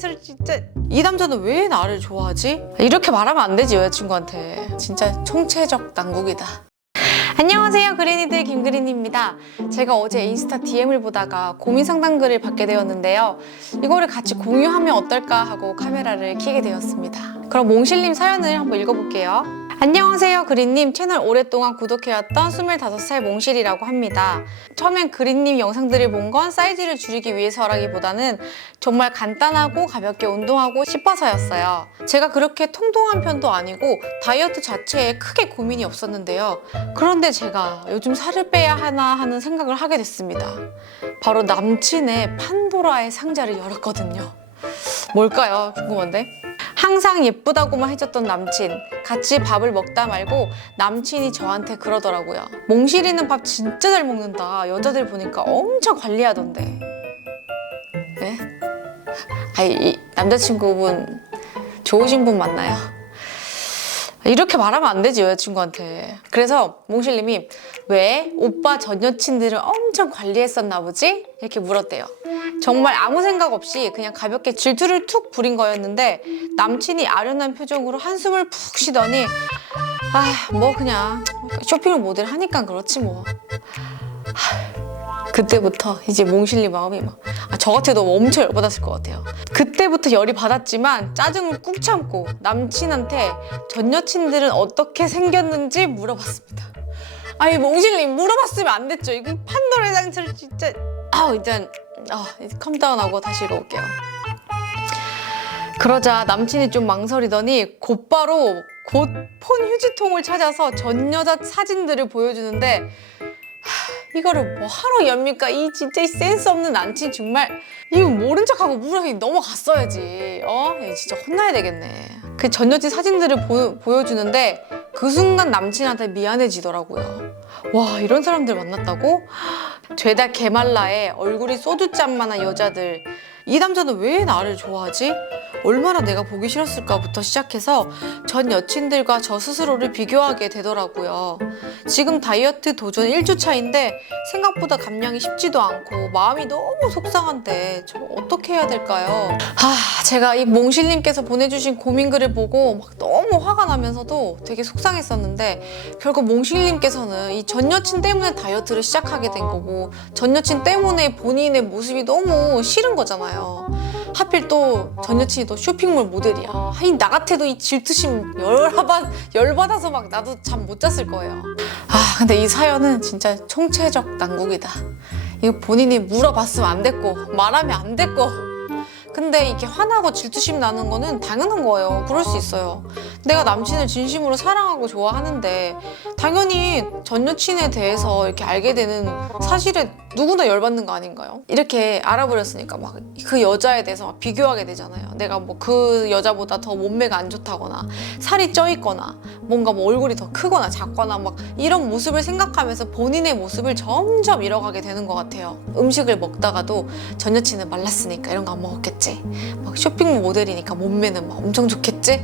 장소를 진짜 이 남자는 왜 나를 좋아하지? 이렇게 말하면 안 되지 여자친구한테. 진짜 총체적 난국이다. 안녕하세요. 그린이들 김그린입니다. 제가 어제 인스타 DM을 보다가 고민 상담글을 받게 되었는데요. 이거를 같이 공유하면 어떨까 하고 카메라를 켜게 되었습니다 그럼 몽실님 사연을 한번 읽어볼게요. 안녕하세요 그린님. 채널 오랫동안 구독해왔던 25살 몽실이라고 합니다. 처음엔 그린님 영상들을 본 건 사이즈를 줄이기 위해서라기보다는 정말 간단하고 가볍게 운동하고 싶어서였어요. 제가 그렇게 통통한 편도 아니고 다이어트 자체에 크게 고민이 없었는데요. 그런데 제가 요즘 살을 빼야 하나 하는 생각을 하게 됐습니다. 바로 남친의 판도라의 상자를 열었거든요. 뭘까요? 궁금한데 항상 예쁘다고만 해줬던 남친 같이 밥을 먹다 말고 남친이 저한테 그러더라고요 몽실이는 밥 진짜 잘 먹는다 여자들 보니까 엄청 관리하던데 네? 아이 이 남자친구분 좋으신 분 맞나요? 이렇게 말하면 안 되지 여자친구한테. 그래서 몽실님이 왜? 오빠 전 여친들을 엄청 관리했었나 보지? 이렇게 물었대요. 정말 아무 생각 없이 그냥 가볍게 질투를 툭 부린 거였는데 남친이 아련한 표정으로 한숨을 푹 쉬더니 아 뭐 그냥 쇼핑을 모델 하니까 그렇지 뭐. 하, 그때부터 이제 몽실님 마음이 막 아, 저 같아도 엄청 열받았을 것 같아요. 그때부터 열이 받았지만 짜증을 꾹 참고 남친한테 전 여친들은 어떻게 생겼는지 물어봤습니다. 아니 몽실님 물어봤으면 안 됐죠. 이거 판도라의 상처를 진짜. 아 일단 아 컴다운하고 다시 읽어볼게요. 그러자 남친이 좀 망설이더니 곧바로 곧 폰 휴지통을 찾아서 전 여자 사진들을 보여주는데 하, 이거를 뭐 하러 엽니까? 이 진짜 이 센스 없는 남친 정말 이거 모른 척하고 무락히 넘어갔어야지 어? 얘 진짜 혼나야 되겠네 그 전 여친 사진들을 보, 보여주는데 그 순간 남친한테 미안해지더라고요 와 이런 사람들 만났다고? 죄다 개말라에 얼굴이 소주잔만한 여자들 이 남자는 왜 나를 좋아하지? 얼마나 내가 보기 싫었을까부터 시작해서 전 여친들과 저 스스로를 비교하게 되더라고요. 지금 다이어트 도전 1주 차인데 생각보다 감량이 쉽지도 않고 마음이 너무 속상한데 저 어떻게 해야 될까요? 아, 제가 이 몽실님께서 보내주신 고민글을 보고 막 너무 화가 나면서도 되게 속상했었는데 결국 몽실님께서는 이 전 여친 때문에 다이어트를 시작하게 된 거고 전 여친 때문에 본인의 모습이 너무 싫은 거잖아요. 하필 또 전 여친이 또 쇼핑몰 모델이야. 아니 나 같아도 이 질투심 열받 열받아서 막 나도 잠 못 잤을 거예요. 아 근데 이 사연은 진짜 총체적 난국이다. 이거 본인이 물어봤으면 안 됐고 말하면 안 됐고. 근데 이렇게 화나고 질투심 나는 거는 당연한 거예요. 그럴 수 있어요. 내가 남친을 진심으로 사랑하고 좋아하는데 당연히 전 여친에 대해서 이렇게 알게 되는 사실에 누구나 열받는 거 아닌가요? 이렇게 알아버렸으니까 막 그 여자에 대해서 막 비교하게 되잖아요. 내가 뭐 그 여자보다 더 몸매가 안 좋다거나 살이 쪄 있거나 뭔가 뭐 얼굴이 더 크거나 작거나 막 이런 모습을 생각하면서 본인의 모습을 점점 잃어가게 되는 것 같아요. 음식을 먹다가도 전 여친은 말랐으니까 이런 거 안 먹었겠지. 막 쇼핑 모델이니까 몸매는 막 엄청 좋겠지.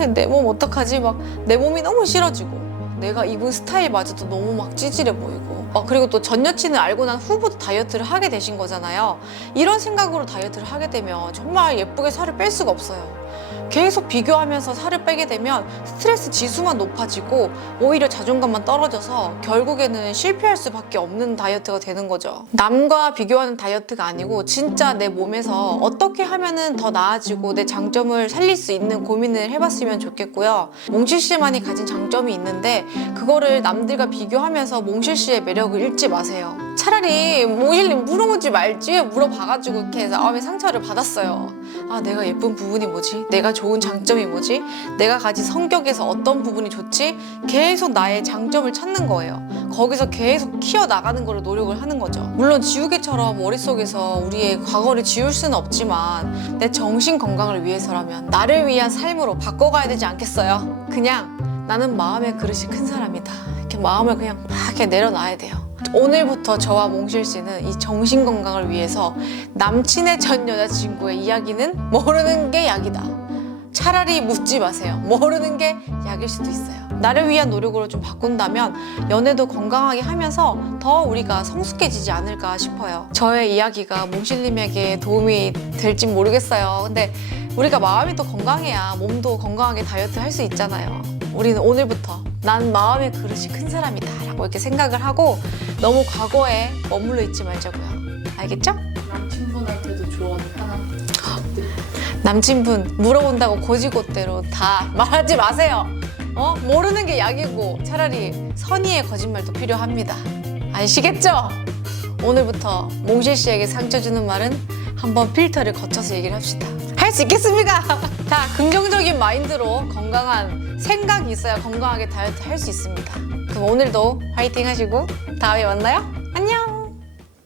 아, 내 몸 어떡하지? 막 내 몸이 너무 싫어지고 내가 입은 스타일마저도 너무 막 찌질해 보이고 어, 그리고 또 전 여친을 알고 난 후부터 다이어트를 하게 되신 거잖아요. 이런 생각으로 다이어트를 하게 되면 정말 예쁘게 살을 뺄 수가 없어요 계속 비교하면서 살을 빼게 되면 스트레스 지수만 높아지고 오히려 자존감만 떨어져서 결국에는 실패할 수밖에 없는 다이어트가 되는 거죠. 남과 비교하는 다이어트가 아니고 진짜 내 몸에서 어떻게 하면은 더 나아지고 내 장점을 살릴 수 있는 고민을 해봤으면 좋겠고요. 몽실 씨만이 가진 장점이 있는데 그거를 남들과 비교하면서 몽실 씨의 매력을 잃지 마세요. 차라리 몽실님 물어보지 말지 물어봐가지고 이렇게 마음의 상처를 받았어요. 아 내가 예쁜 부분이 뭐지? 내가 좋은 장점이 뭐지? 내가 가진 성격에서 어떤 부분이 좋지? 계속 나의 장점을 찾는 거예요. 거기서 계속 키워 나가는 거를 노력을 하는 거죠. 물론 지우개처럼 머릿속에서 우리의 과거를 지울 수는 없지만 내 정신 건강을 위해서라면 나를 위한 삶으로 바꿔가야 되지 않겠어요? 그냥 나는 마음의 그릇이 큰 사람이다. 이렇게 마음을 그냥 막 이렇게 내려놔야 돼요. 오늘부터 저와 몽실 씨는 이 정신 건강을 위해서 남친의 전 여자친구의 이야기는 모르는 게 약이다. 차라리 묻지 마세요. 모르는 게 약일 수도 있어요. 나를 위한 노력으로 좀 바꾼다면 연애도 건강하게 하면서 더 우리가 성숙해지지 않을까 싶어요. 저의 이야기가 몽실님에게 도움이 될지 모르겠어요. 근데 우리가 마음이 또 건강해야 몸도 건강하게 다이어트 할 수 있잖아요. 우리는 오늘부터 난 마음의 그릇이 큰 사람이다 라고 이렇게 생각을 하고 너무 과거에 머물러 있지 말자고요. 알겠죠? 남친분한테도 조언 하나. 남친분 물어본다고 고지고대로 다 말하지 마세요. 어? 모르는 게 약이고 차라리 선의의 거짓말도 필요합니다. 아시겠죠? 오늘부터 몽실 씨에게 상처 주는 말은 한번 필터를 거쳐서 얘기를 합시다. 할 수 있겠습니까? 자, 긍정적인 마인드로 건강한 생각이 있어야 건강하게 다이어트 할 수 있습니다. 그럼 오늘도 화이팅 하시고 다음에 만나요.